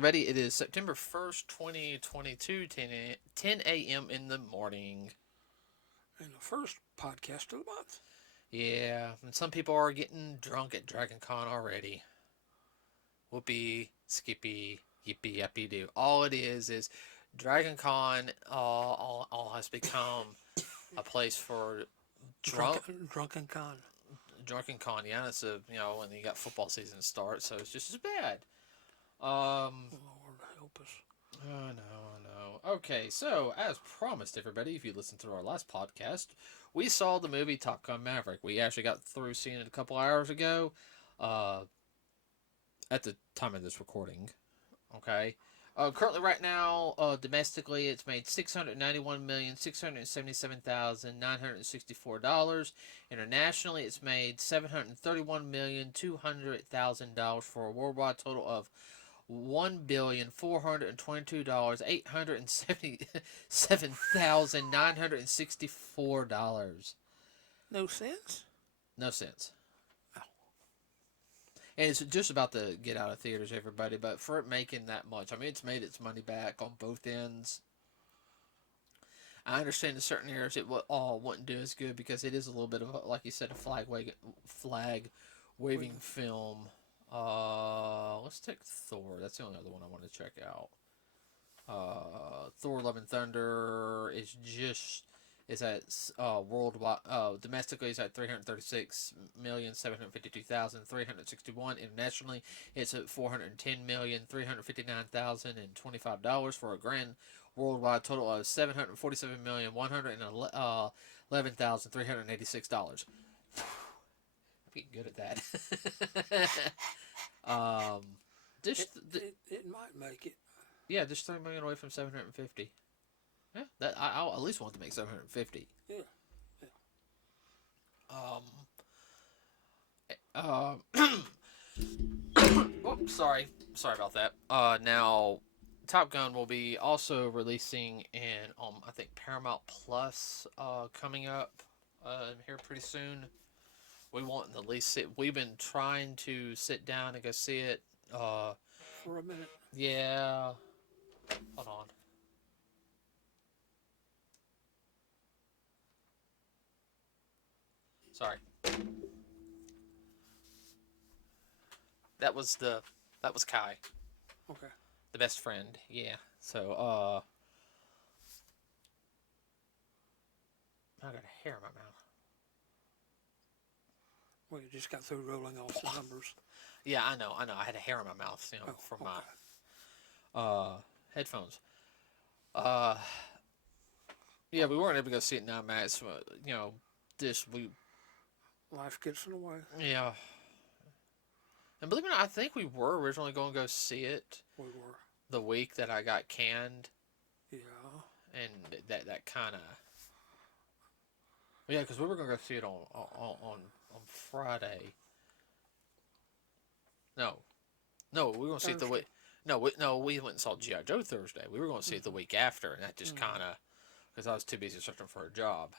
everybody. It is September 1st, 2022, 10 a.m. in the morning. And the first podcast of the month. Yeah, and some people are getting drunk at Dragon Con already. Whoopee, skippy, yippee, yappy doo. All it is Dragon Con all has become a place for Drunken con. Drunken Con. Yeah, it's when you got football season start, so it's just as bad. Lord help us. I know. Okay, so as promised, everybody, if you listened to our last podcast, we saw the movie Top Gun Maverick. We actually got through seeing it a couple hours ago, at the time of this recording. Okay. Currently, right now, domestically, it's made $691,677,964. Internationally, it's made $731,200,000 for a worldwide total of $1,422,877,964. No sense? No sense. And it's just about to get out of theaters, everybody. But for it making that much, I mean, it's made its money back on both ends. I understand in certain areas it wouldn't do as good because it is a little bit of, like you said, a flag waving film. Let's take Thor. That's the only other one I want to check out. Thor: Love and Thunder is at worldwide. Domestically, it's at 336,752,361. Internationally, it's at $410,359,025 for a grand worldwide total of $747,111,386. I'm getting good at that. It might make it. Yeah, just $3 million away from 750. Yeah, that I at least want to make 750. Yeah. Sorry about that. Now, Top Gun will be also releasing in I think Paramount Plus coming up here pretty soon. We want at least sit. We've been trying to sit down and go see it. For a minute. Yeah. Hold on. Sorry. That was Kai. Okay. The best friend. Yeah. So, I got a hair in my mouth. Well, you just got through rolling off the numbers. Yeah, I know. I had a hair in my mouth, from my headphones. Yeah, we weren't able to go see it in IMAX. Life gets in the way. Yeah. And believe it or not, I think we were originally going to go see it. We were. The week that I got canned. Yeah. And that kind of... Yeah, because we were going to go see it on Friday. No, we were going to see it the week... No, we went and saw G.I. Joe Thursday. We were going to see it the week after, and that just kind of... Because I was too busy searching for a job.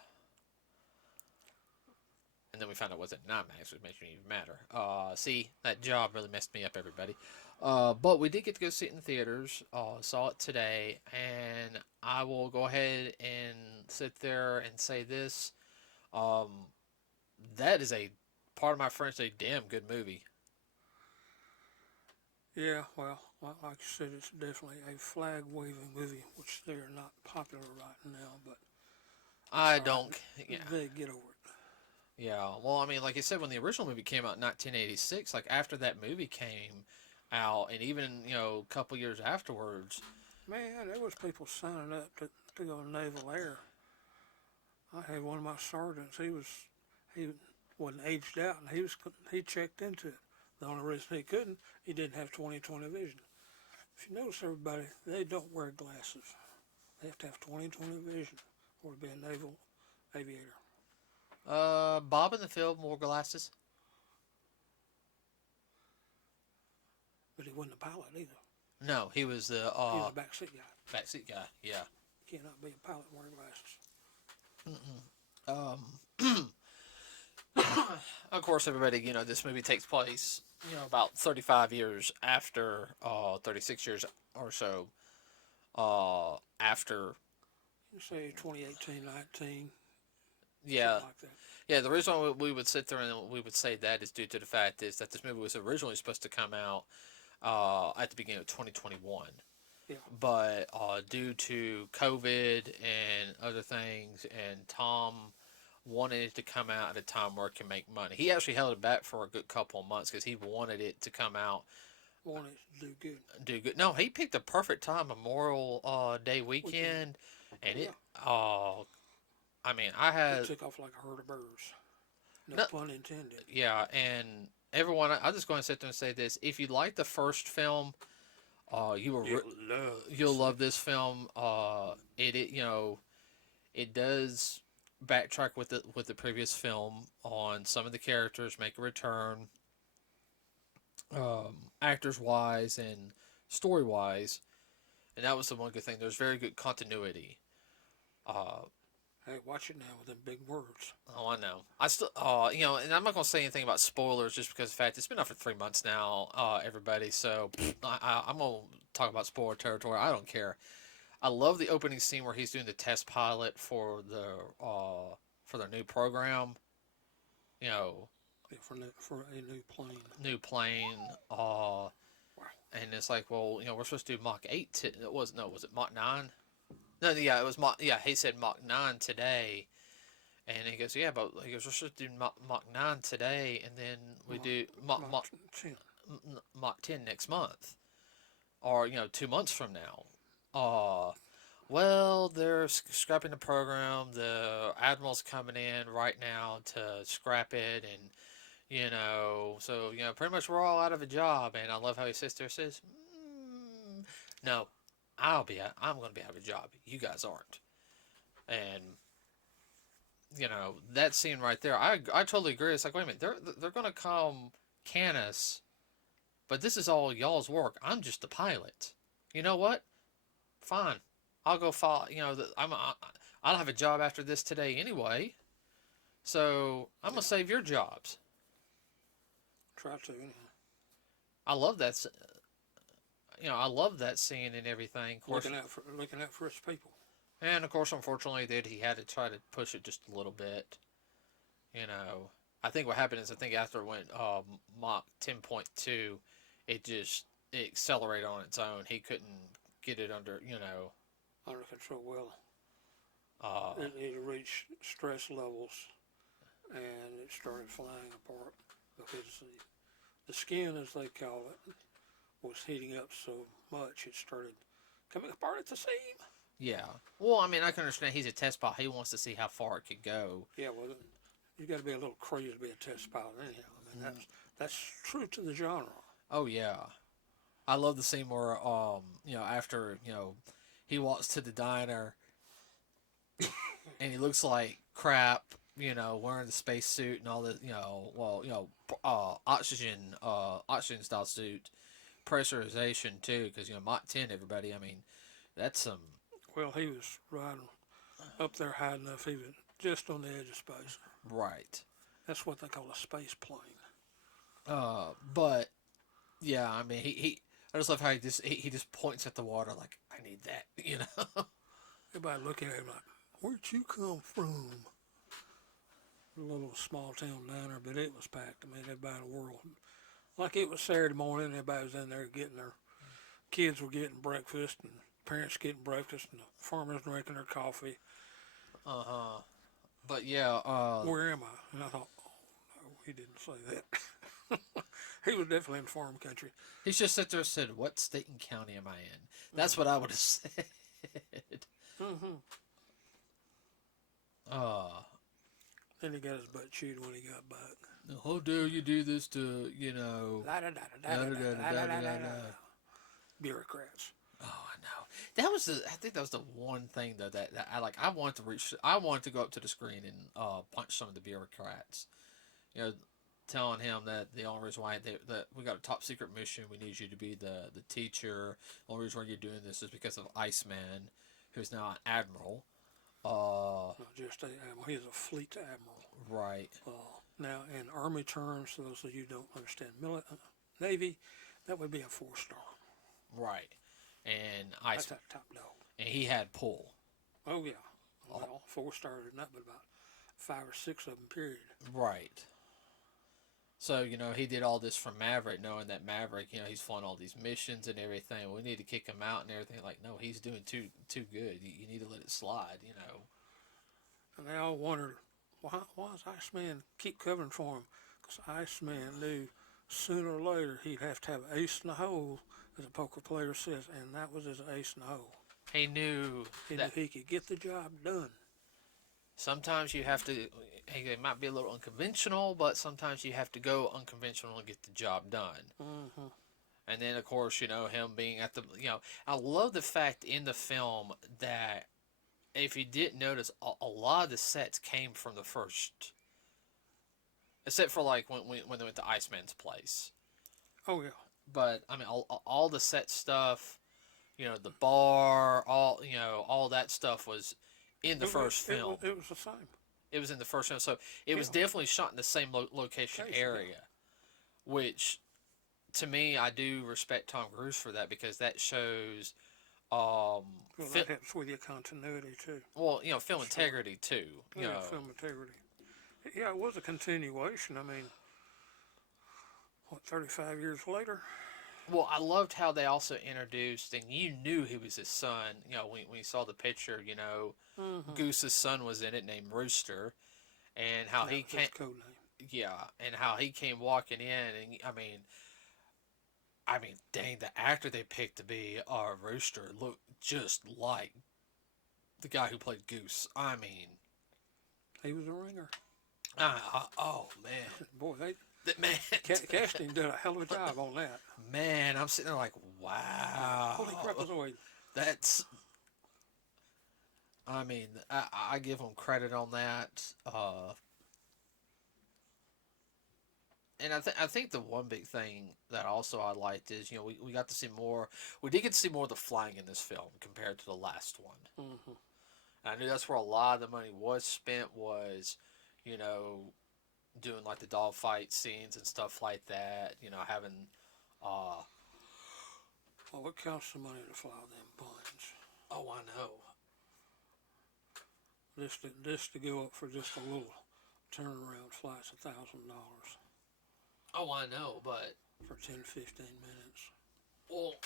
And then we found out it wasn't IMAX, which makes me even madder. See, that job really messed me up, everybody. But we did get to go see it in theaters. Saw it today, and I will go ahead and sit there and say this. That is part of my French, a damn good movie. Yeah, well, like you said, it's definitely a flag-waving movie, which they're not popular right now, but... They get over it. Yeah, well, I mean, like you said, when the original movie came out in 1986, like, after that movie came out, and even, a couple years afterwards... Man, there was people signing up to go to Naval Air. I had one of my sergeants, he wasn't aged out, and he checked into it. The only reason he couldn't, he didn't have 20/20 vision. If you notice, everybody, they don't wear glasses. They have to have 20/20 vision or to be a naval aviator. Bob in the field wore glasses. But he wasn't a pilot either. No, he was the... he was a backseat guy. Backseat guy, yeah. You cannot be a pilot wearing glasses. Of course, everybody, this movie takes place about 35 years after, 36 years or so, after. You say 2018, 19, Yeah, something like that. yeah. The reason why we would sit there and we would say that is due to the fact is that this movie was originally supposed to come out at the beginning of 2021, Yeah. but due to COVID and other things, and Tom wanted it to come out at a time where it can make money. He actually held it back for a good couple of months because he wanted it to come out Wanted to do good. do good. No, he picked the perfect time, Memorial Day weekend, and Yeah. it. I mean, I It had took off like a herd of birds. No no, pun intended. yeah, and everyone. I'll just go and sit there and say this: if you like the first film, you will you'll love this film. It does backtrack with the previous film on some of the characters, make a return, actors wise and story wise, and that was the one good thing. There's very good continuity. Uh, Hey, watch it now with them big words. oh, I know. I still, and I'm not gonna say anything about spoilers just because of the fact it's been out for 3 months now, everybody. So I'm gonna talk about spoiler territory. I don't care. I love the opening scene where he's doing the test pilot for their new program. You know, Yeah, for a new plane. new plane. Wow. And it's like, well, we're supposed to do Mach 8. Was it Mach 9? No, yeah, it was Mach. Yeah, he said Mach 9 today, and he goes, yeah, but he goes, we're supposed to do Mach 9 today, and then we do Mach 10. Mach 10 next month, or 2 months from now. Well, they're scrapping the program. The admiral's coming in right now to scrap it, and so pretty much we're all out of a job. And I love how he sits there and says, "No, I'm going to be out of a job. You guys aren't." And that scene right there, I totally agree. It's like, wait a minute, they're going to come can us, but this is all y'all's work. I'm just the pilot. You know what? Fine. I'll go follow. I'll have a job after this today anyway. So I'm gonna save your jobs. Try to, anyhow. I love that. I love that scene and everything. Of course, Looking out for its people. and of course, unfortunately, he had to try to push it just a little bit. I think what happened is I think after it went Mach 10.2, it accelerated on its own. He couldn't get it under Under control. Well, Uh, it reached stress levels, and it started flying apart because the skin, as they call it, was heating up so much it started coming apart at the seam. yeah. Well, I mean, I can understand he's a test pilot. He wants to see how far it could go. Yeah, well, you got to be a little crazy to be a test pilot, anyhow. I mean, that's true to the genre. Oh yeah. I love the scene where after he walks to the diner and he looks like crap, wearing the space suit and all the oxygen style suit, pressurization too, because Mach 10, everybody. I mean, that's some. Well, he was right up there high enough. He was just on the edge of space. Right. That's what they call a space plane. But yeah, I mean, I just love how he just points at the water like, I need that, Everybody looking at him like, where'd you come from? A little small town diner, but it was packed. I mean, everybody in the world. Like it was Saturday morning, everybody was in there getting their kids were getting breakfast, and parents getting breakfast, and the farmers drinking their coffee. But yeah, Where am I? And I thought, oh no, he didn't say that. He was definitely in farm country. he just sat there and said, "What state and county am I in?" That's what I would have said. Mm-hmm. Then he got his butt chewed when he got back. How dare you do this to Bureaucrats. Oh, I know. I think that was the one thing though that I like. I wanted to reach. I wanted to go up to the screen and punch some of the bureaucrats. Telling him that the only reason why that we got a top secret mission, we need you to be the teacher. The only reason why you're doing this is because of Iceman, who's now an admiral. Not just a admiral. He's a fleet admiral. Right. Now, in Army terms, for those of you who don't understand Navy, that would be a 4-star. Right. And That's that top dog. and he had pull. Oh, yeah. Well, 4-stars is nothing but about 5 or 6 of them, period. Right. So, he did all this for Maverick, knowing that Maverick, he's flying all these missions and everything. We need to kick him out and everything. Like, no, he's doing too good. You need to let it slide. And they all wondered, why does Iceman keep covering for him? Because Iceman knew sooner or later he'd have to have ace in the hole, as a poker player says, and that was his ace in the hole. He knew that he could get the job done. Sometimes you have to, it might be a little unconventional, but sometimes you have to go unconventional and get the job done. Mm-hmm. And then, of course, him being at the, I love the fact in the film that if you didn't notice, a lot of the sets came from the first, except for like when they went to Iceman's place. Oh, yeah. But, I mean, all the set stuff, the bar, all that stuff was in the first film. It was the same. It was in the first film, so it was definitely shot in the same location area, which, to me, I do respect Tom Cruise for that, because that shows, well, that helps with your continuity too. Well, film integrity too. Film integrity. Yeah, it was a continuation. I mean, 35 years later? Well, I loved how they also introduced, and you knew he was his son. When you saw the picture, Mm-hmm. Goose's son was in it, named Rooster, and how he came. His code name. Yeah, and how he came walking in, and I mean, dang, the actor they picked to be Rooster looked just like the guy who played Goose. I mean, he was a ringer. Oh man, boy, man, casting did a hell of a job on that. Man, I'm sitting there like, wow. Holy crap, that's. I mean, I give them credit on that. And I think the one big thing that also I liked is, we got to see more. We did get to see more of the flying in this film compared to the last one. Mm-hmm. And I knew that's where a lot of the money was spent, was, doing like the dogfight scenes and stuff like that. Having. Well, it costs some money to fly them planes. Oh, I know. Just to go up for just a little turnaround flight's $1,000. Oh, I know, but for 10, 15 minutes. Well,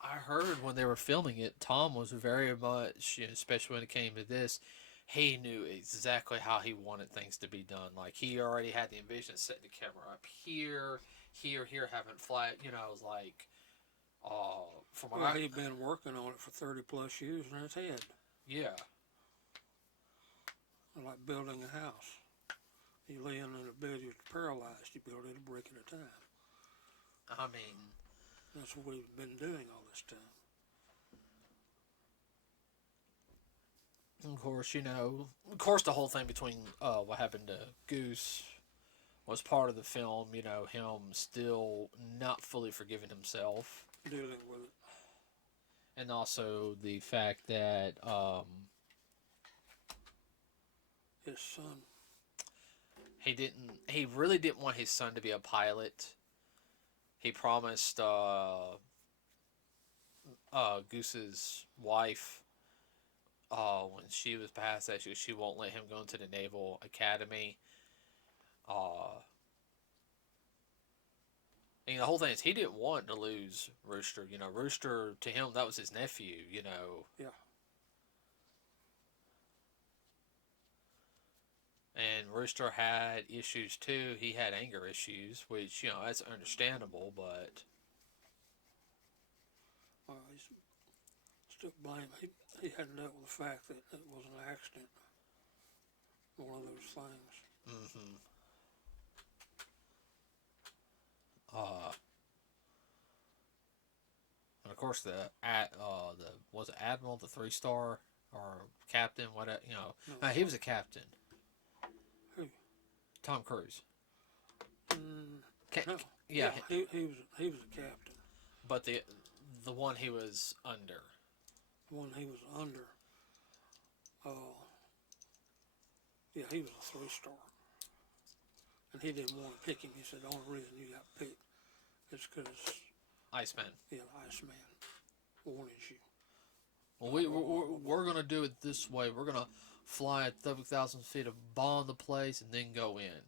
I heard when they were filming it, Tom was very much, especially when it came to this, he knew exactly how he wanted things to be done. Like, he already had the envision, setting the camera up here, having it flat. I was like, from what he'd been working on it for 30 plus years in his head. Yeah. Like building a house. You lay in a bed, you're paralyzed. You build it a brick at a time. I mean, that's what we've been doing all this time. Of course, the whole thing between what happened to Goose was part of the film. Him still not fully forgiving himself, dealing with it, and also the fact that his son. He really didn't want his son to be a pilot. He promised Goose's wife, when she was past that, she won't let him go into the Naval Academy. And the whole thing is, he didn't want to lose Rooster. Rooster, to him, that was his nephew, Yeah. And Rooster had issues too. He had anger issues, which, that's understandable, but... Well, he's still blamed. He hadn't dealt with the fact that it was an accident. One of those things. Mm-hmm. And of course was it Admiral, the 3-star, or Captain, whatever, No, he was a captain. Who? Tom Cruise. No. Yeah. He was a captain. But the one he was under. The one he was under. Yeah, he was a 3-star. and he didn't want to pick him. He said the only reason you got picked is because, Iceman. yeah, Iceman warns you. Well, we're gonna do it this way. We're gonna fly at 30,000 feet, bomb the place, and then go in.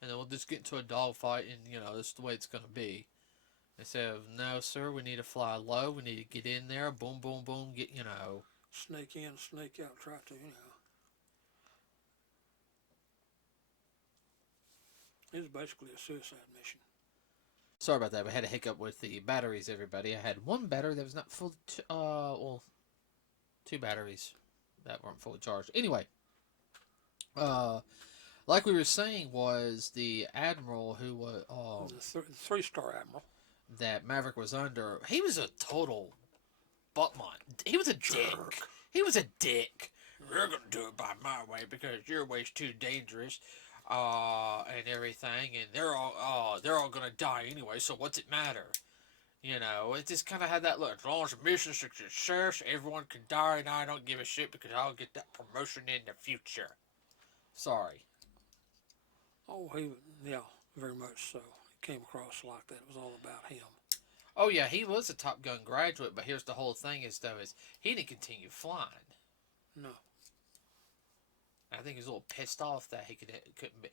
And then we'll just get into a dogfight, and this is the way it's gonna be. Instead of, no, sir, we need to fly low. We need to get in there. Boom, boom, boom. Get. Snake in, snake out, try to, It was basically a suicide mission. Sorry about that. We had a hiccup with the batteries, everybody. I had one battery that was not full. Two batteries that weren't fully charged. Anyway, like we were saying, was the admiral who was the three-star admiral that Maverick was under. He was a total buttman. He was a dick. He was a dick. We're gonna do it by my way because your way's too dangerous, and everything. And they're all gonna die anyway. So what's it matter? It just kind of had that look. As long as the mission's a success, everyone can die, and I don't give a shit because I'll get that promotion in the future. Sorry. Oh, very much so. It came across like that. It was all about him. Oh yeah, he was a Top Gun graduate, but here's the whole thing: is he didn't continue flying. No. I think he was a little pissed off that he couldn't be.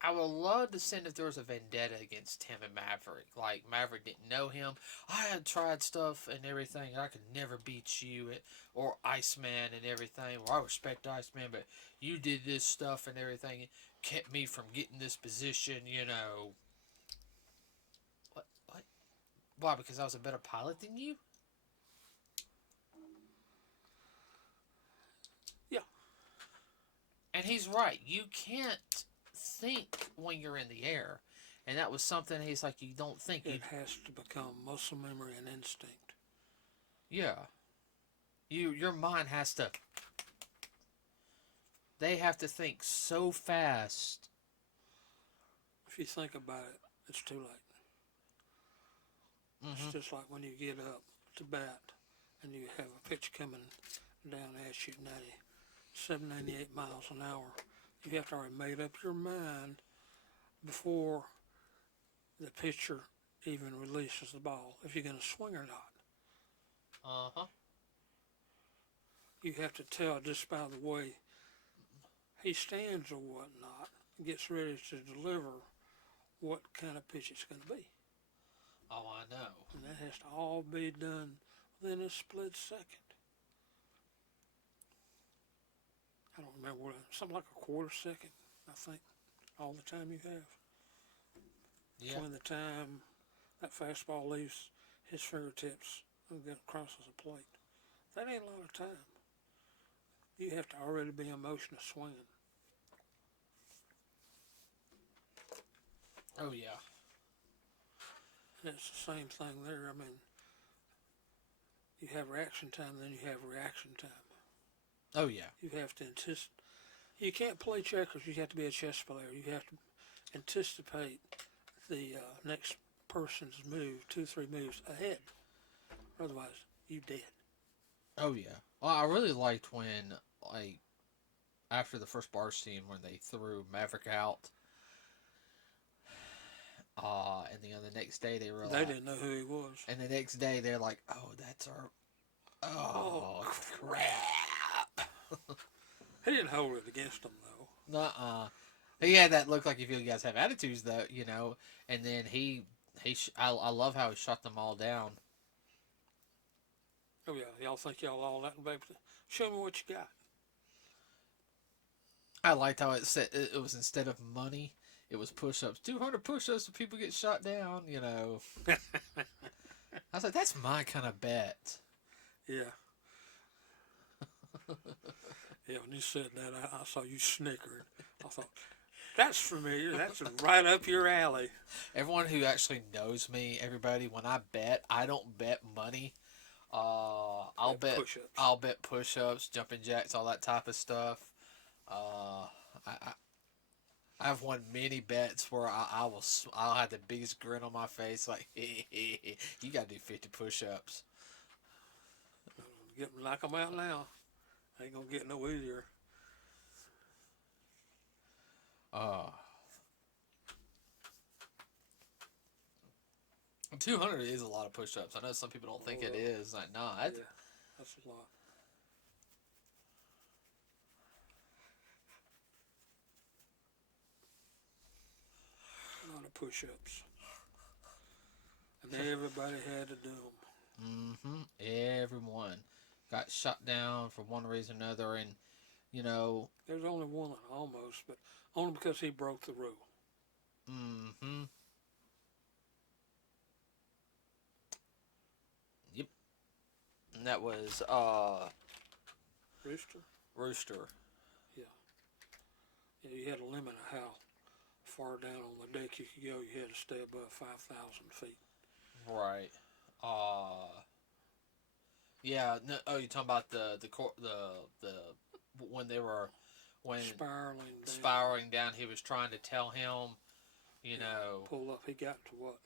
I would love to send if there was a vendetta against him and Maverick. Like, Maverick didn't know him. I had tried stuff and everything. I could never beat you. Or Iceman and everything. Well, I respect Iceman, but you did this stuff and everything. It kept me from getting this position, What? Why? Because I was a better pilot than you? Yeah. And he's right. You can't think when you're in the air. And that was something he's like, you don't think. It has to become muscle memory and instinct. Yeah. Your mind has to. They have to think so fast. If you think about it, it's too late. Mm-hmm. It's just like when you get up to bat and you have a pitch coming down at you 98 miles an hour. You have to already made up your mind before the pitcher even releases the ball if you're going to swing or not. Uh-huh. You have to tell just by the way he stands or whatnot, gets ready to deliver what kind of pitch it's going to be. Oh, I know. And that has to all be done within a split second. I don't remember something like a quarter second, I think, all the time you have. Yeah. Between the time that fastball leaves his fingertips and crosses a plate. That ain't a lot of time. You have to already be in motion of swinging. Oh, yeah. And it's the same thing there. I mean, you have reaction time, then you have reaction time. Oh, yeah. You have to anticipate. You can't play checkers. You have to be a chess player. You have to anticipate the next person's move, 2-3 moves ahead. Otherwise, you dead. Oh, yeah. Well, I really liked when, after the first bar scene, when they threw Maverick out, and then the next day they realized... They didn't know who he was. And the next day they're like, oh, that's our... Oh, crap. He didn't hold it against them, though. Nuh-uh. He had that look like if you guys have attitudes, though, and then I love how he shot them all down. Oh, yeah. Y'all think y'all all that, baby? Show me what you got. I liked how it said it was instead of money, it was push-ups. 200 push-ups so people get shot down, I was like, that's my kind of bet. Yeah. Yeah, when you said that, I saw you snickering. I thought, that's familiar. That's right up your alley. Everyone who actually knows me, everybody, when I bet, I don't bet money. I'll bet push-ups. I'll bet push-ups, jumping jacks, all that type of stuff. I've won many bets where I'll have the biggest grin on my face, like, you gotta do 50 push-ups. Knock them out now. Ain't gonna get no easier. Uh, 200 is a lot of push-ups. I know some people don't think it is. Like, nah, Yeah, that's a lot. A lot of push-ups. And everybody had to do them. Everyone got shot down for one reason or another, and you know. There's only one almost, but only because he broke the rule. Yep. And that was Rooster? Rooster. Yeah. Yeah, you had a limit of how far down on the deck you could go. You had to stay above 5,000 feet. Right. Yeah. No, oh, you're talking about the when they were spiraling down. He was trying to tell him, you know, pull up. He got to what,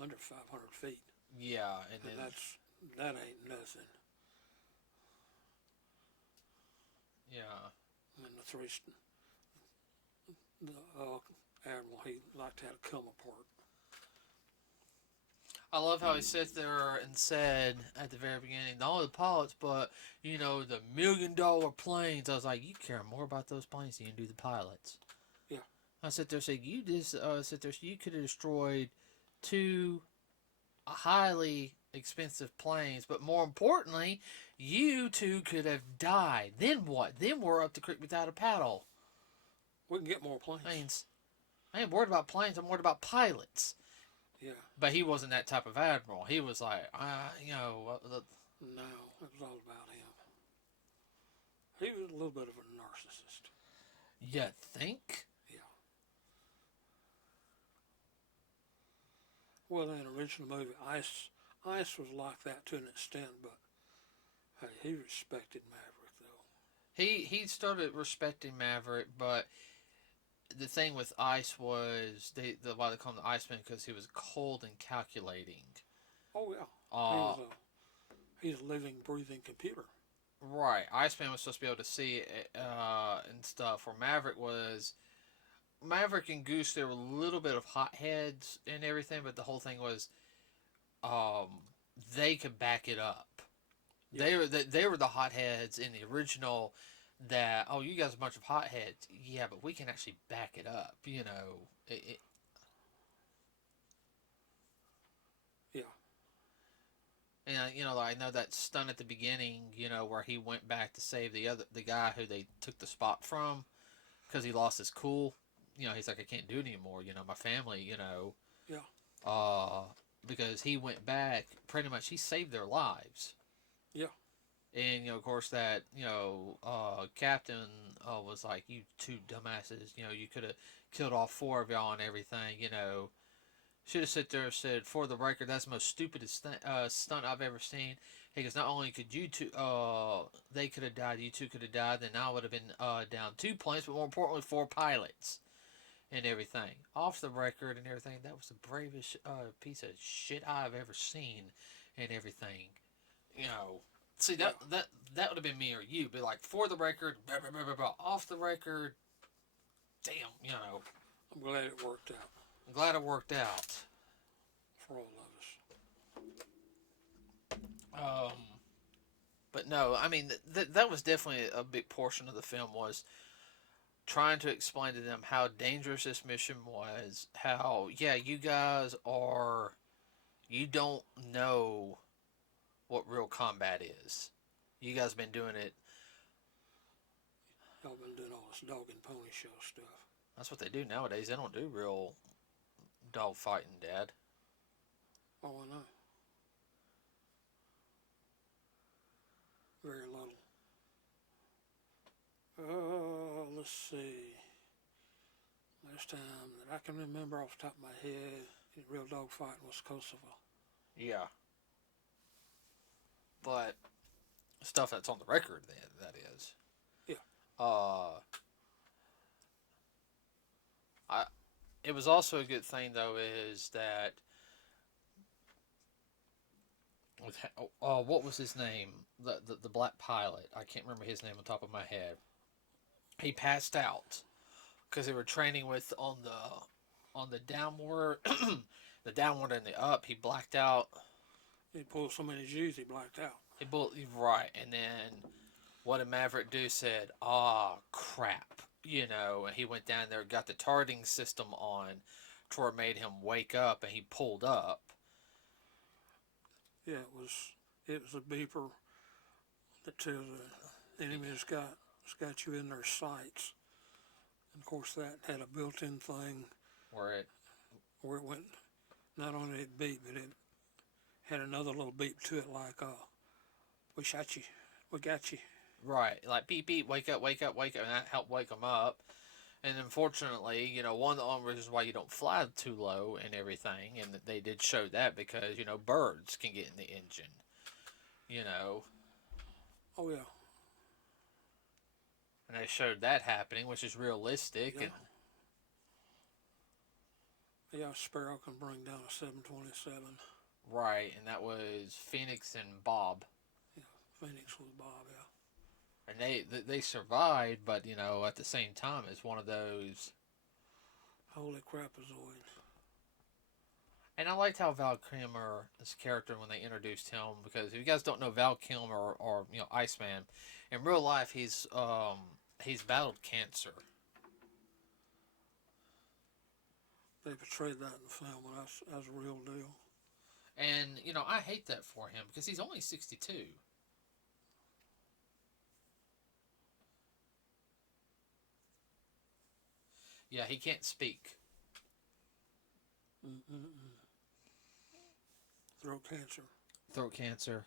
under 500 feet. Yeah, and then that ain't nothing. Yeah. And the admiral, he liked to have it come apart. I love how he sat there and said at the very beginning, not only the pilots, but, you know, the $1 million planes. I was like, you care more about those planes than you do the pilots. Yeah. I sit there and said, you could have destroyed 2 highly expensive planes, but more importantly, you 2 could have died. Then what? Then we're up the creek without a paddle. We can get more planes. I ain't worried about planes. I'm worried about pilots. Yeah. But he wasn't that type of admiral. He was like, no, it was all about him. He was a little bit of a narcissist. You think? Yeah. Well, in the original movie, Ice was like that to an extent, but hey, he respected Maverick though. He started respecting Maverick, but the thing with Ice was why they call him the Iceman, because he was cold and calculating. Oh yeah. He's a living, breathing computer. Right. Iceman was supposed to be able to see and stuff. Where Maverick and Goose, there were a little bit of hotheads and everything, but the whole thing was, they could back it up. Yeah. They were the hotheads in the original. That, oh, you guys are a bunch of hotheads. Yeah, but we can actually back it up. You know, Yeah. And you know, I know that stunt at the beginning. You know, where he went back to save the guy who they took the spot from, because he lost his cool. You know, he's like, I can't do it anymore. You know, my family. You know. Yeah. Because he went back, pretty much, he saved their lives. Yeah. And, you know, of course, that, you know, Captain was like, you 2 dumbasses, you know, you could have killed all 4 of y'all and everything, you know. Should have sit there and said, for the record, that's the most stupidest stunt I've ever seen. He goes, not only could you 2, they could have died, you 2 could have died, then I would have been down 2 planes, but more importantly, 4 pilots and everything. Off the record and everything, that was the bravest piece of shit I've ever seen and everything, you know. See, that would have been me or you. Be like, for the record, blah, blah, blah, blah, blah. Off the record, damn, you know. I'm glad it worked out. I'm glad it worked out. For all of us. But no, I mean, that was definitely a big portion of the film, was trying to explain to them how dangerous this mission was. How, yeah, you guys you don't know what real combat is. You guys have been doing it. Y'all been doing all this dog and pony show stuff. That's what they do nowadays. They don't do real dog fighting, Dad. Oh, I know. Very little. Oh, let's see. Last time that I can remember off the top of my head, real dog fighting was Kosovo. Yeah. But stuff that's on the record, then, that is. Yeah. It was also a good thing, though, is that what was his name? The black pilot. I can't remember his name on top of my head. He passed out because they were training with on the downward, the downward and the up. He blacked out. He pulled so many G's he blacked out. He right, and then what did Maverick do? Said, "Ah, crap," you know. And he went down there, got the targeting system on, to where it made him wake up, and he pulled up. Yeah, it was a beeper that tells the enemy has got you in their sights. And of course, that had a built-in thing Where it where it went. Not only it beep, but it had another little beep to it, like "We shot you, we got you." right, like beep beep, wake up, wake up, wake up, and that helped wake him up. And unfortunately, you know, one of the only reasons why you don't fly too low and everything, and they did show that because, you know, birds can get in the engine. You know. Oh yeah. And they showed that happening, which is realistic. Yeah. And Yeah, Sparrow can bring down a 727. right, and that was Phoenix and Bob. Yeah, Phoenix was Bob, yeah. And they survived, but, you know, at the same time, it's one of those. Holy crapazoid. And I liked how Val Kilmer's character, when they introduced him, because if you guys don't know Val Kilmer or you know Iceman, in real life he's battled cancer. They portrayed that in the film, and that's a real deal. And you know I hate that for him because he's only 62. Yeah, he can't speak. Throat cancer. Throat cancer.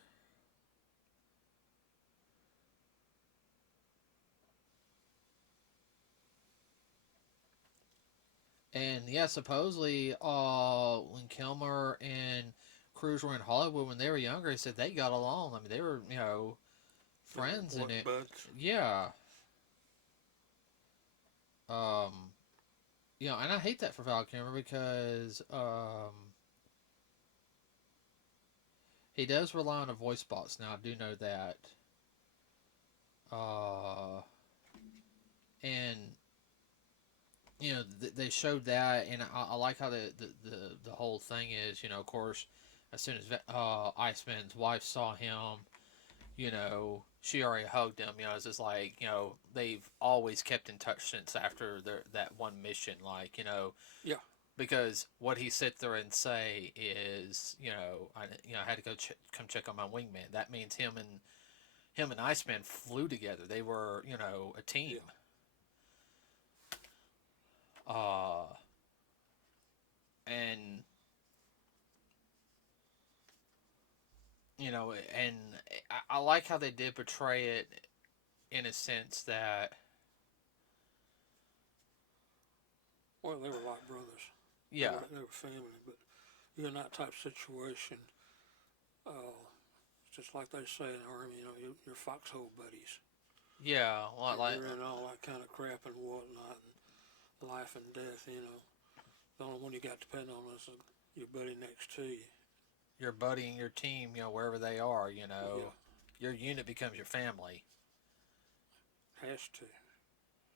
And yeah, supposedly, when Kilmer and Cruz were in Hollywood when they were younger, he said they got along. I mean, they were, you know, friends in it. Buds. Yeah. You know, and I hate that for Val Kilmer because, he does rely on a voice box now. I do know that. And you know they showed that, and I like how the whole thing is. You know, of course, as soon as Iceman's wife saw him, you know, she already hugged him. You know, it's just like, you know, they've always kept in touch since after that one mission. Like, you know, Yeah. because what he sit there and say is, you know, I had to go come check on my wingman. That means him and Iceman flew together. They were, you know, a team. Yeah. And you know, and I like how they did portray it in a sense that, Well, they were like brothers. yeah, They were family, but you're in that type of situation. Just like they say in the Army, you know, you're foxhole buddies. yeah, like You're in all that kind of crap and whatnot, and life and death, you know. The only one you got to depend on is your buddy next to you. your buddy and your team, you know, wherever they are, you know, Yeah. your unit becomes your family. Has to.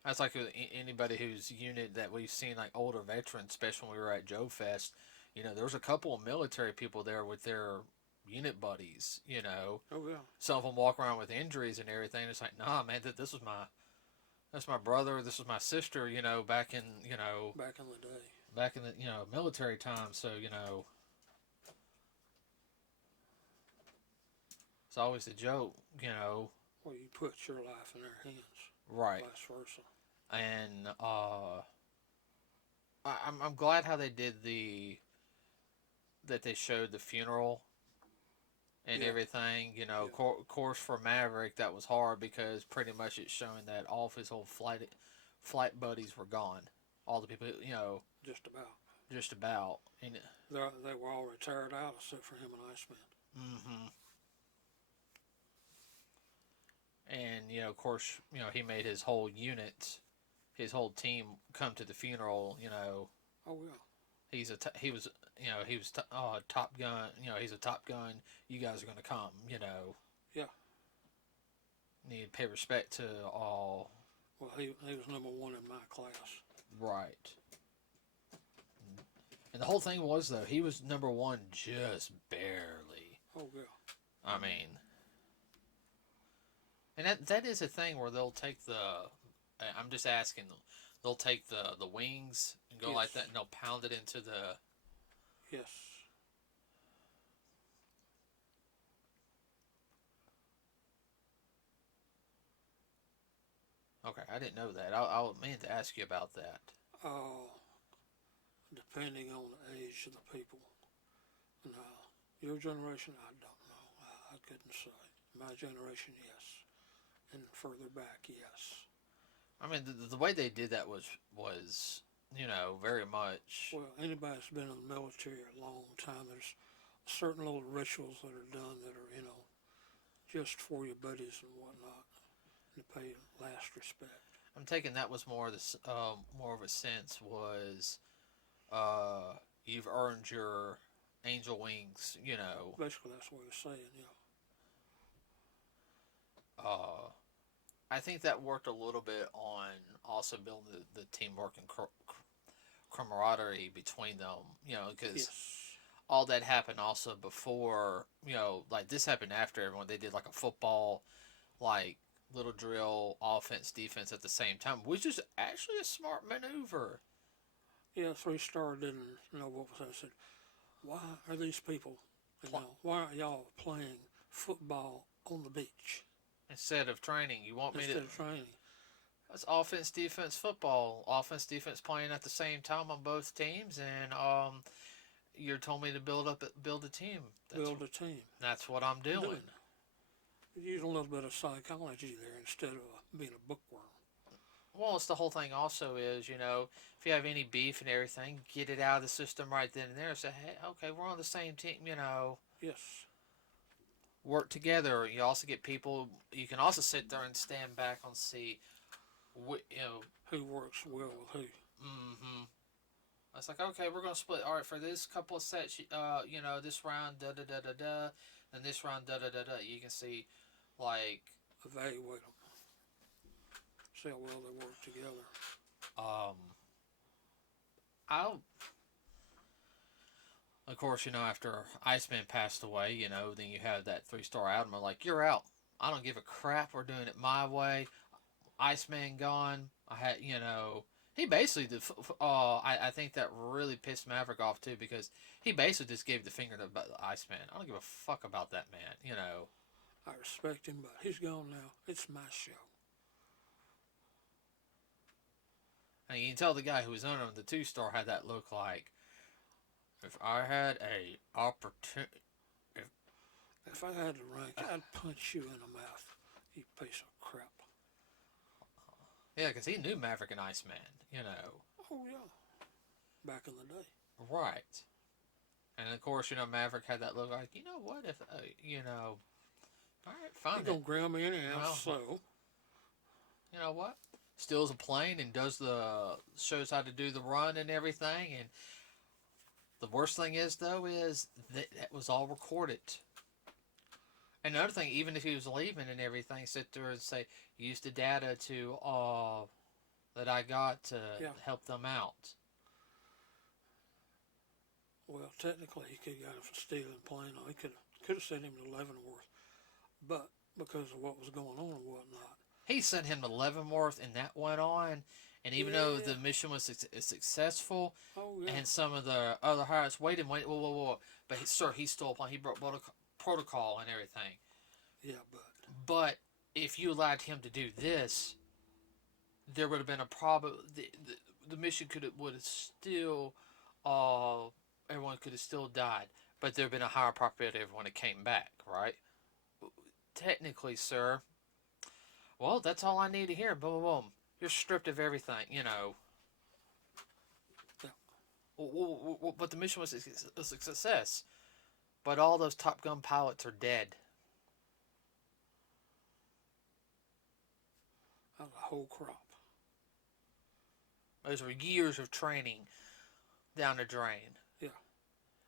That's like with anybody whose unit that we've seen, like older veterans, especially when we were at Joe Fest. You know, there was a couple of military people there with their unit buddies. You know, Oh yeah. some of them walk around with injuries and everything. It's like, nah, man, that's my brother. This was my sister. You know, back in Back in the day. back in the military time. So you know, it's always the joke. You know, Well, you put your life in their hands. right? Vice versa. And I'm glad how they did that they showed the funeral and Yeah. everything. You know, Yeah. of course for Maverick that was hard because pretty much it's showing that all of his whole flight buddies were gone. All the people, you know, Just about. just about. And They were all retired out except for him and Iceman. mm-hmm. And you know, of course, you know he made his whole unit, his whole team come to the funeral. You know, Oh yeah. he was Top Gun. You know, he's a Top Gun. You guys are gonna come. You know. Yeah. Need to pay respect to all. Well, he was number one in my class. Right. And the whole thing was though he was number one just barely. Oh yeah. I mean, and that is a thing where they'll take the. I'm just asking. They'll take the wings and go Yes. like that, and they'll pound it into the. Yes. Okay, I didn't know that. I meant to ask you about that. Depending on the age of the people. No, your generation, I don't know. I couldn't say. My generation, yes, and further back, yes. I mean, the way they did that was very much. Well, anybody that's been in the military a long time, there's certain little rituals that are done that are, just for your buddies and whatnot, to pay last respect. I'm taking that was more more of a sense was, you've earned your angel wings. Basically, that's what you're saying, yeah. I think that worked a little bit on also building the teamwork and camaraderie between them. Because Yes. all that happened also before. Like this happened after everyone. They did like a football, like little drill, offense, defense at the same time, which is actually a smart maneuver. Yeah, so he started in, what was that? I said, why are these people, why are y'all playing football on the beach? Instead of training, you want me to. Instead of training. That's offense, defense, football. Offense, defense playing at the same time on both teams, and you told me to build a team. Build a team. That's what I'm doing. Use a little bit of psychology there instead of being a bookworm. Well, it's the whole thing. Also, is if you have any beef and everything, get it out of the system right then and there. Say, hey, okay, we're on the same team. Yes. Work together. You also get people. You can also sit there and stand back and see, who works well with who. Mm-hmm. It's like, okay, we're gonna split. All right, for this couple of sets, this round, da da da da da, and this round, da da da da. You can see, like, evaluate them, see how well they work together. I'll. Of course, after Iceman passed away, then you have that 3-star Admiral. Like, you're out. I don't give a crap. We're doing it my way. Iceman gone. I had, he basically did. I think that really pissed Maverick off too because he basically just gave the finger to Iceman. I don't give a fuck about that man. I respect him, but he's gone now. It's my show. And you can tell the guy who was under him, the 2-star, had that look like, if I had a opportunity. If I had the rank, I'd punch you in the mouth, you piece of crap. Yeah, because he knew Maverick and Iceman, Oh, yeah. Back in the day. Right. And of course, Maverick had that look like, you know what, if, all right, fine. You're going to ground me anyhow, so. You know what? Steals a plane and shows how to do the run and everything. And the worst thing is, though, is that was all recorded. And another thing, even if he was leaving and everything, sit there and say, use the data to that I got to help them out. Well, technically, he could have got him for stealing a plane. He could have sent him to Leavenworth, but because of what was going on and whatnot. He sent him to Leavenworth, and that went on. And even though the mission was successful, and some of the other hires, wait, whoa. But he stole a plane. He broke protocol and everything. Yeah, but if you allowed him to do this, there would have been a problem. The mission would have still, everyone could have still died, but there would have been a higher probability of everyone that came back, right? Technically, sir. Well, that's all I need to hear. Boom, boom, boom. You're stripped of everything, Yeah. But the mission was a success. But all those Top Gun pilots are dead. Out of the whole crop. Those were years of training down the drain. Yeah.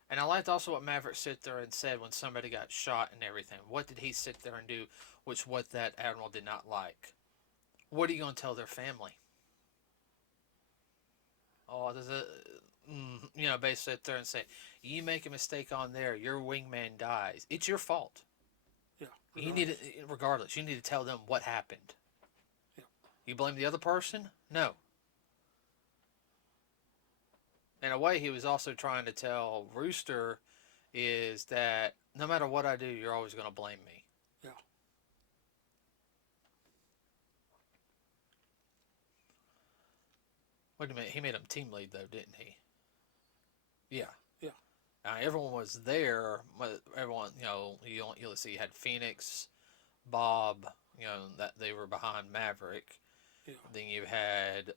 And I liked also what Maverick sit there and said when somebody got shot and everything. What did he sit there and do, which what that Admiral did not like? What are you going to tell their family? Oh, does it? You know, basically sit there and say, you make a mistake on there, your wingman dies. It's your fault. Yeah, You need regardless. to, regardless. You need to tell them what happened. Yeah, You blame the other person? No. In a way, he was also trying to tell Rooster is that no matter what I do, you're always going to blame me. yeah, Wait a minute, he made him team lead though, didn't he? Yeah. yeah, Everyone was there. Everyone, you'll see, you had Phoenix, Bob, that they were behind Maverick. yeah. Then you had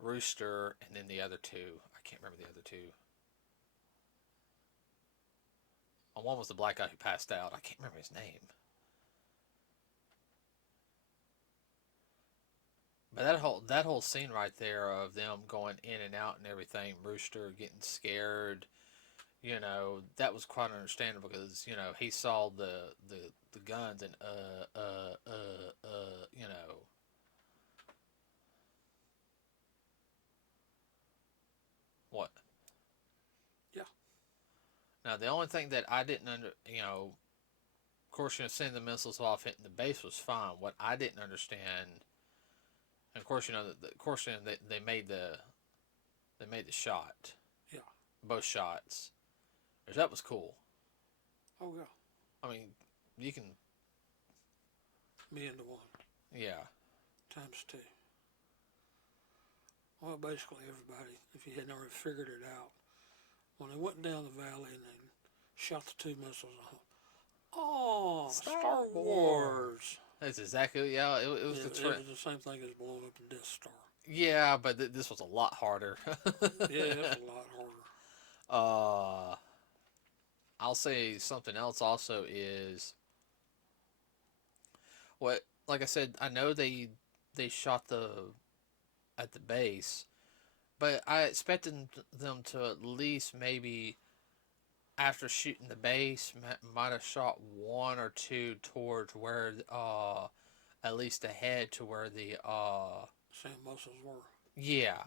Rooster, and then the other two. I can't remember the other two. One was the black guy who passed out. I can't remember his name. But that whole scene right there of them going in and out and everything, Rooster getting scared, that was quite understandable because he saw the guns and what? Yeah. Now the only thing that I didn't of course, sending the missiles off hitting the base was fine. What I didn't understand, and of course, they made the shot, Yeah. both shots. That was cool. Oh yeah. I mean, you can, Me into one yeah, times two. Well, basically everybody, if you hadn't already figured it out, when they went down the valley and they shot the two missiles, oh, Star Wars. That's exactly, yeah. It was Yeah, the it trend. was the same thing as blowing up the Death Star. Yeah, but this was a lot harder. Yeah, it was a lot harder. uh, I'll say something else. Also, is what, like I said, I know they shot the at the base, but I expected them to at least maybe after shooting the base might have shot one or two towards where at least ahead to where the Same muscles were. yeah,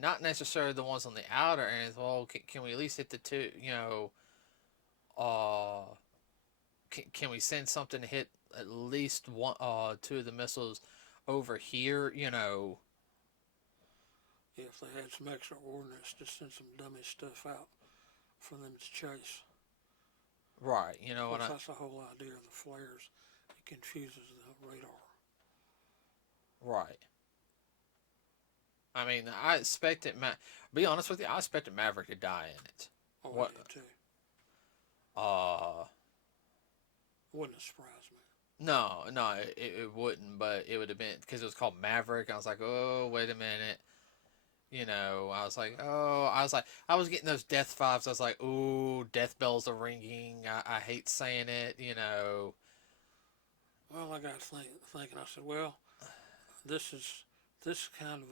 not necessarily the ones on the outer ends. Well, can we at least hit the two? Uh, can we send something to hit at least one, two of the missiles over here? Yeah, if they had some extra ordnance to send some dummy stuff out for them to chase. Right. Of And course, that's the whole idea of the flares. It confuses the radar. right. I mean, I expected be honest with you, I expected Maverick to die in it. Oh, I What? did too. Uh, Wouldn't surprise me. no, no, it wouldn't, but it would have been because it was called Maverick. I was like, oh, wait a minute. I was getting those death vibes. I was like, ooh, death bells are ringing. I hate saying it. Well, I got thinking. I said, well, this is kind of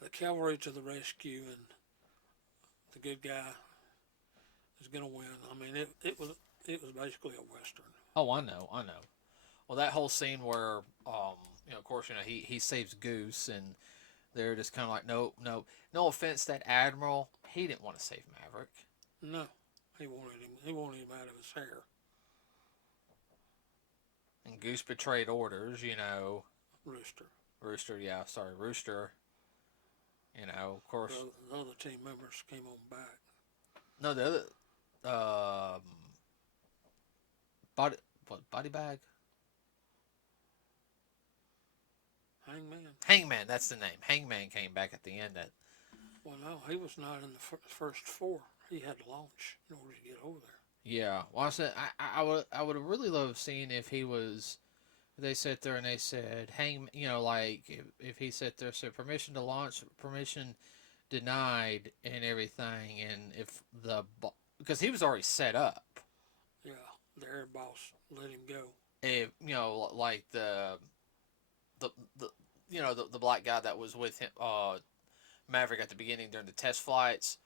the cavalry to the rescue, and the good guy is going to win. I mean, it was basically a western. Oh, I know. Well, that whole scene where, of course, he saves Goose, and they're just kind of like, nope, nope. No offense, that admiral, he didn't want to save Maverick, No, he wanted him. He wanted him out of his hair. and Goose betrayed orders. Rooster. Rooster, yeah, sorry, Rooster. Of course, The other team members came on back. no, the other, body, what, body bag, Hangman. Hangman, that's the name. Hangman came back at the end. Well, no, he was not in the first four. He had to launch in order to get over there. Yeah, well, I said I would have really loved seeing if he was. They sat there and they said, "Hang," like if he sat there said permission to launch, permission denied, and everything, and if because he was already set up. Yeah, the air boss let him go. If like the the black guy that was with him, Maverick at the beginning during the test flights,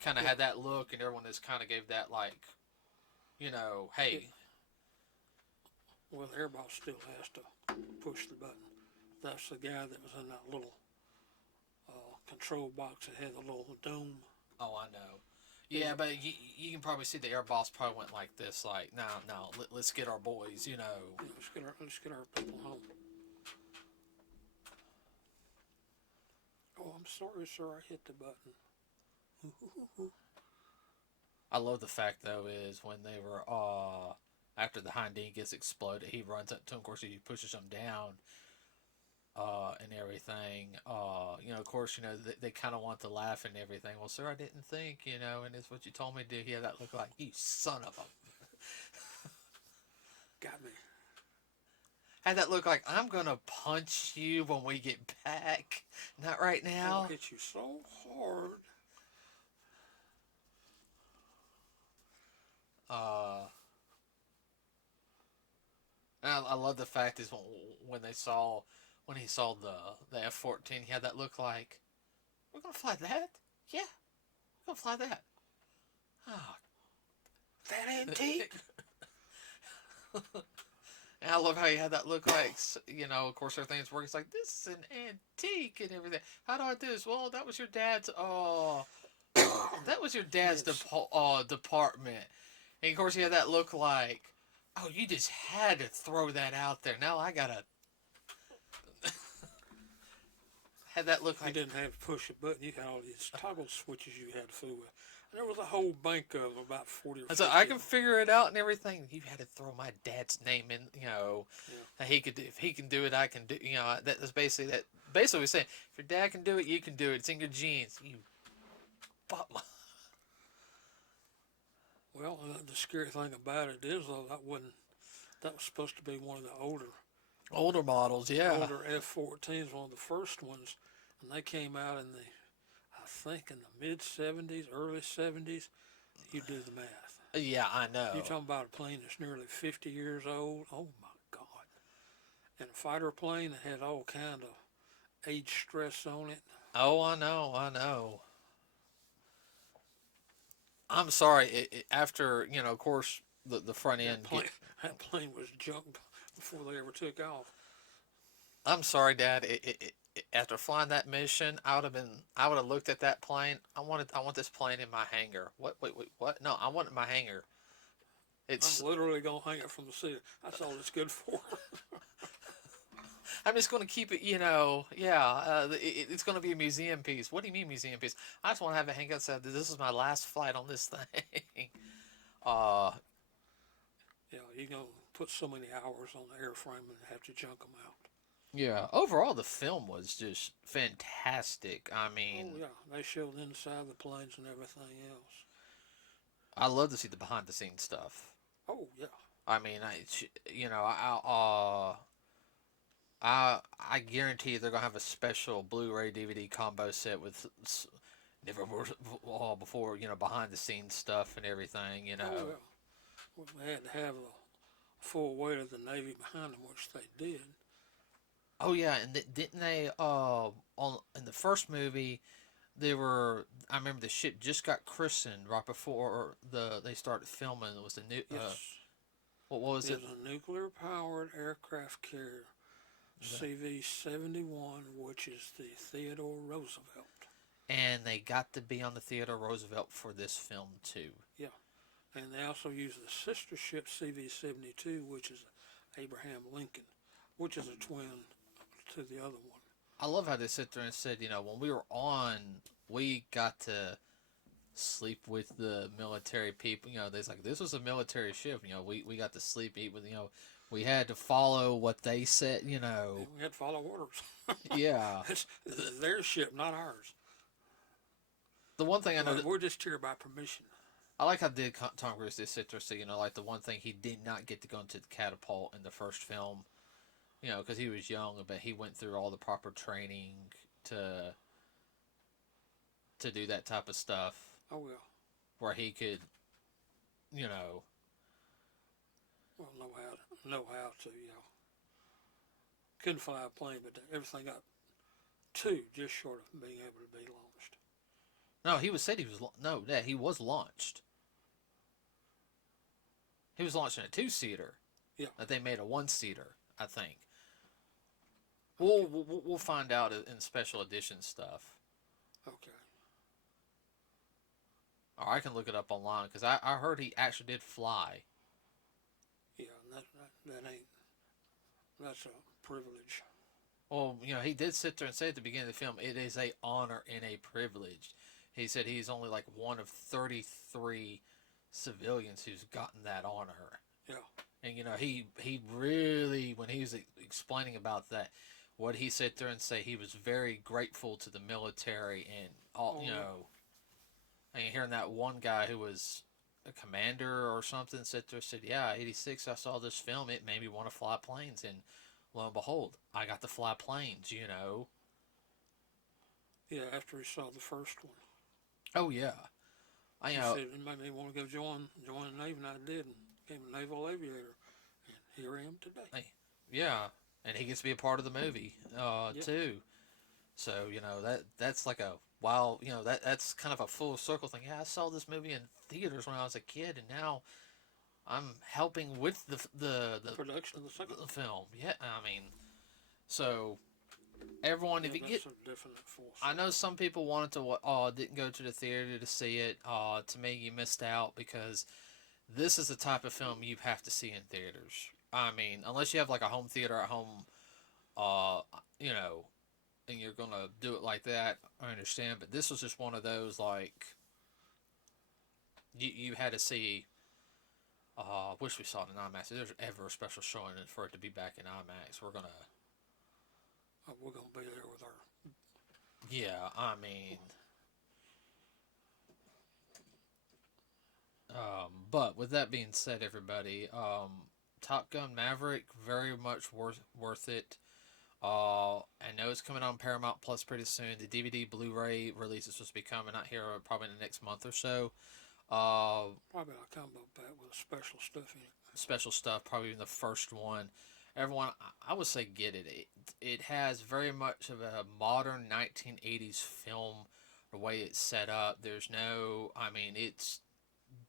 kind of Yeah. had that look, and everyone just kind of gave that like, hey. Well, the air boss still has to push the button. That's the guy that was in that little control box that had the little dome. Oh, I know. Yeah, but you can probably see the air boss probably went like this, like, no, let's get our boys, you know. Yeah, let's get our people home. Oh, I'm sorry, sir. I hit the button. I love the fact though is when they were after the hind end gets exploded, he runs up to him. Of course, he pushes him down, and everything. You know, of course, you know they kind of want to laugh and everything. Well, sir, I didn't think, you know, and it's what you told me to do. He had that look like, you son of a. Got me. Had that look like, I'm gonna punch you when we get back. Not right now. I'll hit you so hard. And I love the fact is when he saw the F-14, he had that look like, we're gonna fly that? Yeah, we're gonna fly that. Oh, That antique. and I love how he had that look like, you know, of course everything's working. It's like, this is an antique and everything. How do I do this? Well, that was your dad's. Oh, that was your dad's Yes. department. And of course he had that look like, oh, you just had to throw that out there. Now I gotta. Had that look You like. didn't have to push a button. You had all these toggle switches you had to fool with. And there was a whole bank of them, about 40 or 50. So I can figure it out and everything. You had to throw my dad's name in, you know. Yeah. He could, if he can do it, I can do. You know, that's basically that. Basically, we're saying if your dad can do it, you can do it. It's in your genes. You. But my. Well, the scary thing about it is, though, that was supposed to be one of the Older models, yeah. older F-14s, one of the first ones, and they came out in I think in the mid 70s, early 70s. You do the math. Yeah, I know. You're talking about a plane that's nearly 50 years old. Oh my God! And a fighter plane that had all kind of age stress on it. Oh, I know. I'm sorry. After, you know, of course, the front end. That plane was junk before they ever took off. I'm sorry, Dad. After flying that mission, I would have looked at that plane. I want this plane in my hangar. What? Wait, what? No, I want it in my hangar. I'm literally gonna hang it from the ceiling. That's all it's good for. I'm just going to keep it, you know, yeah, it's going to be a museum piece. What do you mean museum piece? I just want to have it hang outside. This is my last flight on this thing. Yeah, you're gonna put so many hours on the airframe and have to junk them out. Yeah, overall the film was just fantastic. I mean, Oh yeah, they showed inside the planes and everything else. I love to see the behind the scenes stuff. Oh yeah. I mean, you know, I guarantee they're gonna have a special Blu-ray DVD combo set with never before, you know, behind the scenes stuff and everything. You know. Oh yeah. Well, they had to have the full weight of the Navy behind them, which they did. Oh yeah, and didn't they? In the first movie, they were. I remember the ship just got christened right before they started filming. It was the new. Yes. What was it? It was a nuclear-powered aircraft carrier, CV-71, which is the Theodore Roosevelt. And they got to be on the Theodore Roosevelt for this film too. Yeah, and they also used the sister ship CV-72, which is Abraham Lincoln, which is a twin to the other one. I love how they sit there and said, you know, when we were on, we got to sleep with the military people. You know, they's like, this was a military ship. You know, we got to sleep, eat with, you know, we had to follow what they said, you know. And we had to follow orders. Yeah. It's their ship, not ours. The one thing I know, we're just here by permission. I like how Tom Cruise did sit there and say, you know, like the one thing he did not get to go into the catapult in the first film, you know, because he was young, but he went through all the proper training to do that type of stuff. Oh yeah. Where he could, you know. Well, know how to, you know. Couldn't fly a plane, but everything got just short of being able to be launched. No, he was said he was he was launched. He was launched in a 2-seater. Yeah. That they made a 1-seater, I think. We'll find out in special edition stuff. Okay. Or I can look it up online because I heard he actually did fly. Yeah, that ain't. That's a privilege. Well, he did sit there and say at the beginning of the film, it is a honor and a privilege. He said he's only like one of 33 civilians who's gotten that honor. Yeah. And he really, when he was explaining about that, what he sat there and say, he was very grateful to the military and all. And hearing that one guy who was a commander or something sit there and said, "Yeah, '86, I saw this film. It made me want to fly planes, and lo and behold, I got to fly planes." Yeah, after he saw the first one. Oh yeah, He said it made me want to go join the Navy, and I did, and became a naval aviator, and here I am today. Yeah, and he gets to be a part of the movie too. So that's like a wow. That's kind of a full circle thing. Yeah, I saw this movie in theaters when I was a kid, and now I'm helping with the production of the second film. Yeah, I mean, so everyone, if you get, I know some people wanted to didn't go to the theater to see it. To me, you missed out because this is the type of film you have to see in theaters. I mean, unless you have like a home theater at home, uh, and you're gonna do it like that, I understand. But this was just one of those like you had to see. Wish we saw it in IMAX. If there's ever a special showing for it to be back in IMAX, we're gonna be there with our. Yeah, I mean. But with that being said, everybody, Top Gun Maverick, very much worth it. I know it's coming on Paramount Plus pretty soon. The DVD Blu-ray release is supposed to be coming out here probably in the next month or so. Probably a combo pack with special stuff in it. Special stuff, probably in the first one. Everyone, I would say get it. It has very much of a modern 1980s film, the way it's set up. There's no, I mean, it's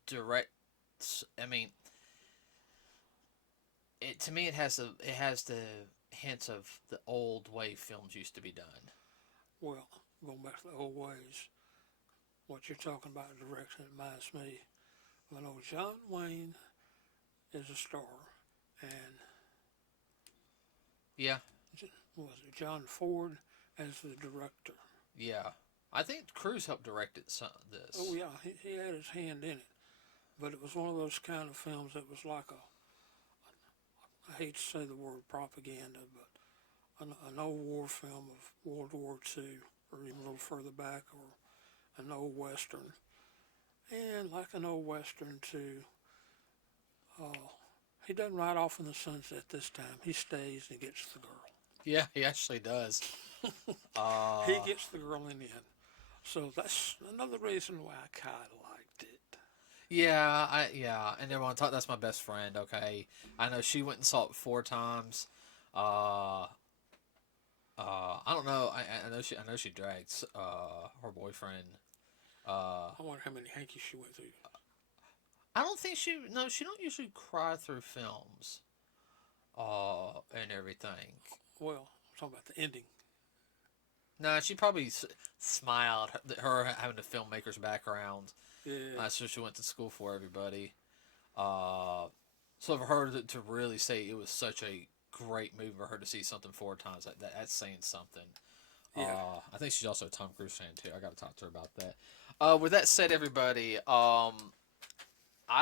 direct. I mean, to me, it has the hints of the old way films used to be done. Well, going back to the old ways, what you're talking about direction reminds me of an old John Wayne is a star, and yeah, was it John Ford as the director? Yeah, I think Cruise helped direct it. This. Oh yeah, he had his hand in it, but it was one of those kind of films that was like I hate to say the word propaganda, but an old war film of World War II, or even a little further back, or an old Western. And like an old Western too, he doesn't ride off in the sunset this time. He stays and gets the girl. Yeah, he actually does. He gets the girl in the end. So that's another reason why I kind of liked it. Yeah, and everyone talk. That's my best friend. Okay, I know she went and saw it 4 times. I don't know. I know she dragged her boyfriend. I wonder how many hankies she went through. I don't think she. No, she don't usually cry through films. And everything. Well, I'm talking about the ending. Nah, she probably smiled. Her having the filmmaker's background. Yeah. That's what she went to school for, everybody. So for her to really say it was such a great movie for her to see something 4 times, that's saying something. Yeah. I think she's also a Tom Cruise fan too. I got to talk to her about that. With that said, everybody, I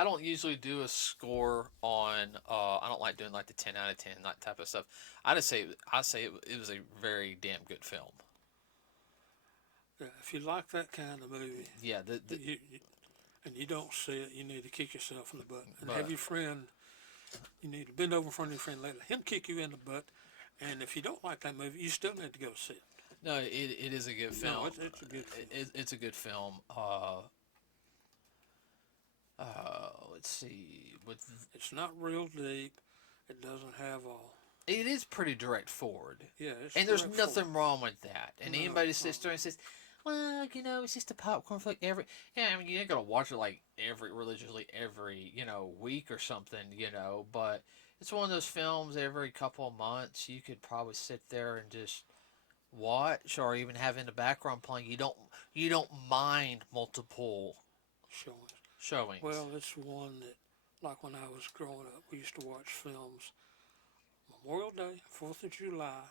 don't usually do a score on. I don't like doing like the 10 out of 10 that type of stuff. I say it was a very damn good film. Yeah, if you like that kind of movie, yeah, and you don't see it, you need to kick yourself in the butt. And have your friend, you need to bend over in front of your friend, let him kick you in the butt. And if you don't like that movie, you still need to go see it. No, it is a good film. No, it's a good film. It's a good film. Let's see. It's not real deep. It doesn't have all. It is pretty direct forward. Yeah, and there's nothing wrong with that. And anybody sits there and says, "Well, it's just a popcorn flick." I mean, you ain't gonna watch it like religiously every week or something, but It's one of those films every couple of months you could probably sit there and just watch, or even have in the background playing. You don't mind multiple showings. showings. Well, it's one that, like when I was growing up, we used to watch films Memorial Day, 4th of July,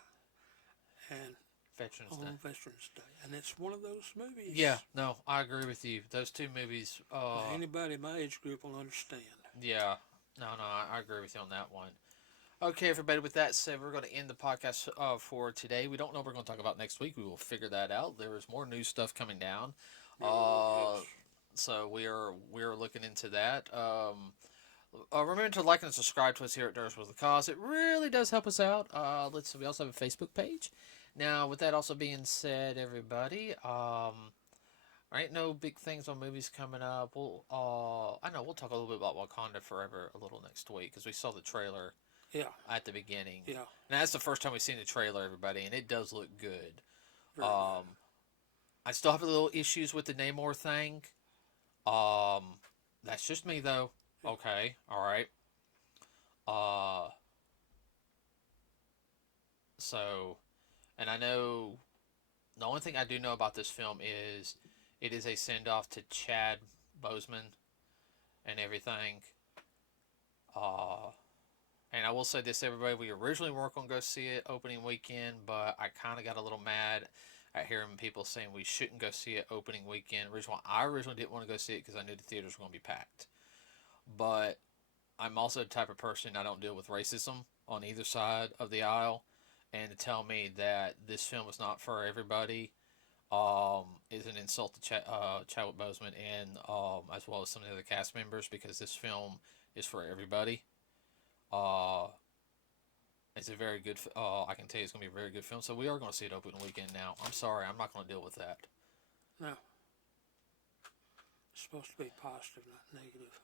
and Veterans Day. on Veterans Day. And it's one of those movies. Yeah, no, I agree with you. Those two movies. Anybody in my age group will understand. Yeah, no, I agree with you on that one. Okay, everybody. With that said, we're going to end the podcast for today. We don't know what we're going to talk about next week. We will figure that out. There is more new stuff coming down. Oh, Uh, so we are looking into that. Remember to like and subscribe to us here at Nerds with a Cause. It really does help us out. We also have a Facebook page. Now, with that also being said, everybody, there ain't no big things on movies coming up. I know we'll talk a little bit about Wakanda Forever a little next week because we saw the trailer yes. at the beginning. Yeah. And that's the first time we've seen the trailer, everybody, and it does look good. Very good. I still have a little issues with the Namor thing. That's just me though. Okay, all right. So, and I know the only thing I do know about this film is it is a send off to Chad Boseman and everything. And I will say this, everybody, we originally were going to go see it opening weekend, but I kind of got a little mad at hearing people saying we shouldn't go see it opening weekend. I originally didn't want to go see it because I knew the theaters were going to be packed. But I'm also the type of person, I don't deal with racism on either side of the aisle. And to tell me that this film is not for everybody is an insult to Chadwick Boseman and as well as some of the other cast members, because this film is for everybody. It's a very good. I can tell you, it's going to be a very good film. So we are going to see it open weekend now. I'm sorry, I'm not going to deal with that. No. It's supposed to be positive, not negative.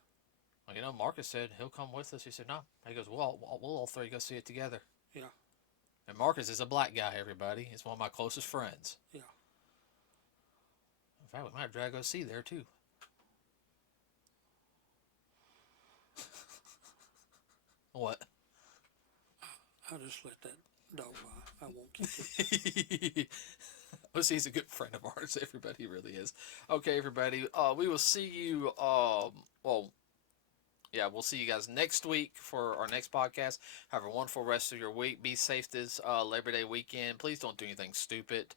Well, Marcus said he'll come with us. He said no. He goes, we'll all three go see it together. Yeah. And Marcus is a black guy. Everybody, he's one of my closest friends. Yeah. In fact, we might drag go see there too. What? I'll just let that dog by. I won't keep it. Well, see, he's a good friend of ours. Everybody really is. Okay, everybody. We will see you. We'll see you guys next week for our next podcast. Have a wonderful rest of your week. Be safe this Labor Day weekend. Please don't do anything stupid.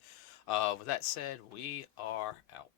With that said, we are out.